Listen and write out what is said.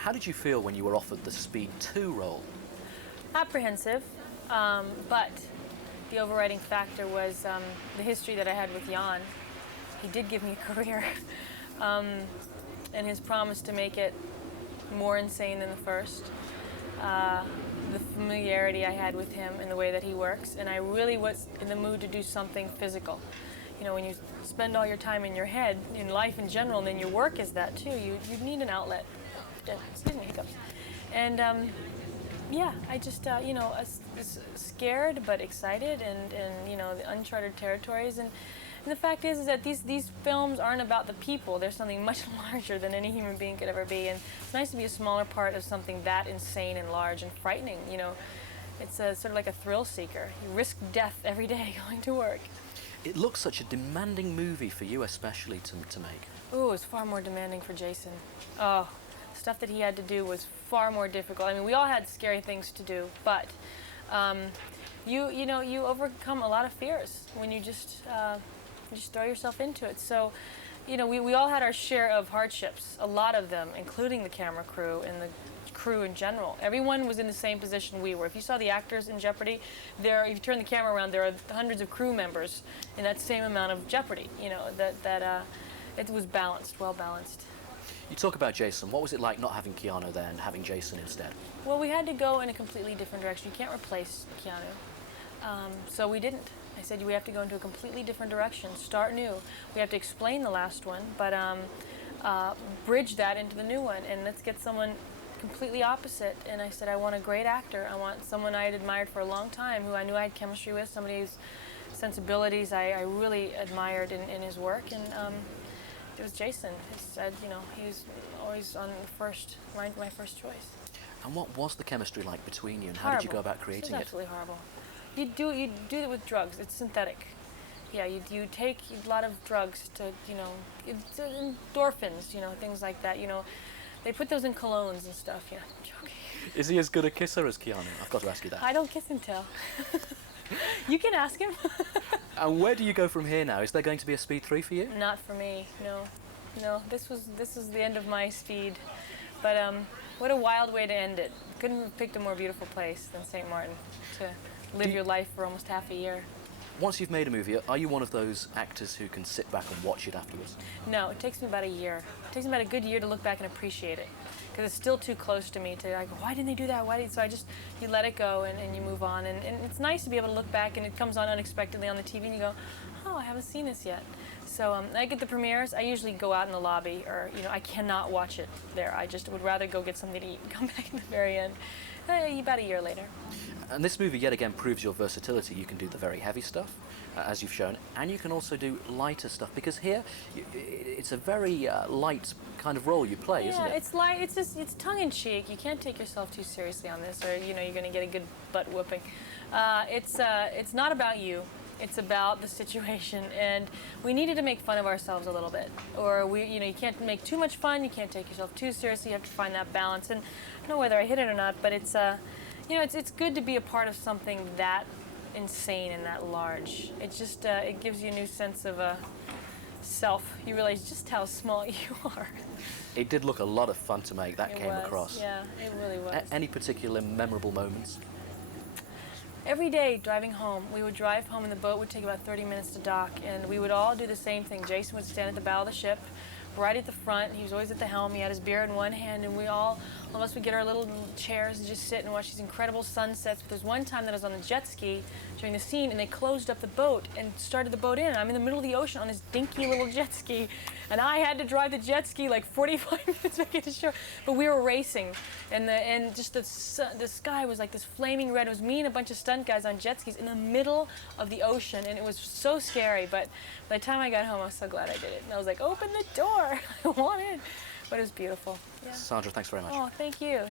How did you feel when you were offered the Speed 2 role? Apprehensive, but the overriding factor was the history that I had with Jan. He did give me a career, and his promise to make it more insane than the first. The familiarity I had with him and the way that he works, and I really was in the mood to do something physical. You know, when you spend all your time in your head, in life in general, and then your work is that too, you need an outlet. Excuse me, hiccups. And yeah, I just, you know, scared but excited, and you know, the uncharted territories. And the fact is that these films aren't about the people. They're something much larger than any human being could ever be. And it's nice to be a smaller part of something that insane and large and frightening. You know, it's sort of like a thrill seeker. You risk death every day going to work. It looks such a demanding movie for you especially to make. Ooh, it's far more demanding for Jason. Oh, stuff that he had to do was far more difficult. I mean, we all had scary things to do, but you know, you overcome a lot of fears when you just throw yourself into it. So, you know, we all had our share of hardships, a lot of them, including the camera crew and the crew in general. Everyone was in the same position we were. If you saw the actors in jeopardy, if you turn the camera around, there are hundreds of crew members in that same amount of jeopardy. You know, it was balanced, well balanced. You talk about Jason. What was it like not having Keanu there and having Jason instead? Well, we had to go in a completely different direction. You can't replace Keanu. So we didn't. I said, we have to go into a completely different direction, start new. We have to explain the last one, but bridge that into the new one, and let's get someone completely opposite. And I said, I want a great actor. I want someone I had admired for a long time, who I knew I had chemistry with, somebody whose sensibilities I really admired in his work. And it was Jason. You know, he was always on my first choice. And what was the chemistry like between you, and how Horrible. did you go about creating it? Absolutely horrible. You do it with drugs. It's synthetic. Yeah, you take a lot of drugs to, you know, endorphins, you know, things like that. You know, they put those in colognes and stuff. Yeah, I'm joking. Is he as good a kisser as Keanu? I've got to ask you that. I don't kiss and tell. You can ask him. And where do you go from here now? Is there going to be a Speed 3 for you? Not for me. No, no. This was the end of my Speed. But what a wild way to end it. Couldn't have picked a more beautiful place than St. Martin to live your life for almost half a year. Once you've made a movie, are you one of those actors who can sit back and watch it afterwards? No, it takes me about a year. It takes me about a good year to look back and appreciate it, because it's still too close to me to, like, why didn't they do that? So you let it go and you move on. And it's nice to be able to look back and it comes on unexpectedly on the TV and you go, oh, I haven't seen this yet. So I get the premieres. I usually go out in the lobby, or, you know, I cannot watch it there. I just would rather go get something to eat and come back in the very end, about a year later. And this movie yet again proves your versatility. You can do the very heavy stuff, as you've shown, and you can also do lighter stuff, because here it's a very light kind of role you play, isn't it? Yeah, it's light. It's tongue-in-cheek. You can't take yourself too seriously on this, or, you know, you're going to get a good butt whooping. It's not about you. It's about the situation, and we needed to make fun of ourselves a little bit, or you can't make too much fun. You can't take yourself too seriously. You have to find that balance. And I don't know whether I hit it or not, but it's you know, it's good to be a part of something that insane and that large. It just it gives you a new sense of self. You realize just how small you are. It did look a lot of fun to make. That came across. Yeah, it really was. Any particular memorable moments? Every day driving home, we would drive home and the boat would take about 30 minutes to dock, and we would all do the same thing. Jason would stand at the bow of the ship, right at the front. He was always at the helm. He had his beer in one hand, and all of us would get our little chairs and just sit and watch these incredible sunsets. But there's one time that I was on the jet ski during the scene, and they closed up the boat and started the boat in. I'm in the middle of the ocean on this dinky little jet ski, and I had to drive the jet ski like 45 minutes back to shore. But we were racing, and just the sky was like this flaming red. It was me and a bunch of stunt guys on jet skis in the middle of the ocean, and it was so scary. But by the time I got home, I was so glad I did it. And I was like, open the door. I want it. But it was beautiful. Yeah. Sandra, thanks very much. Oh, thank you.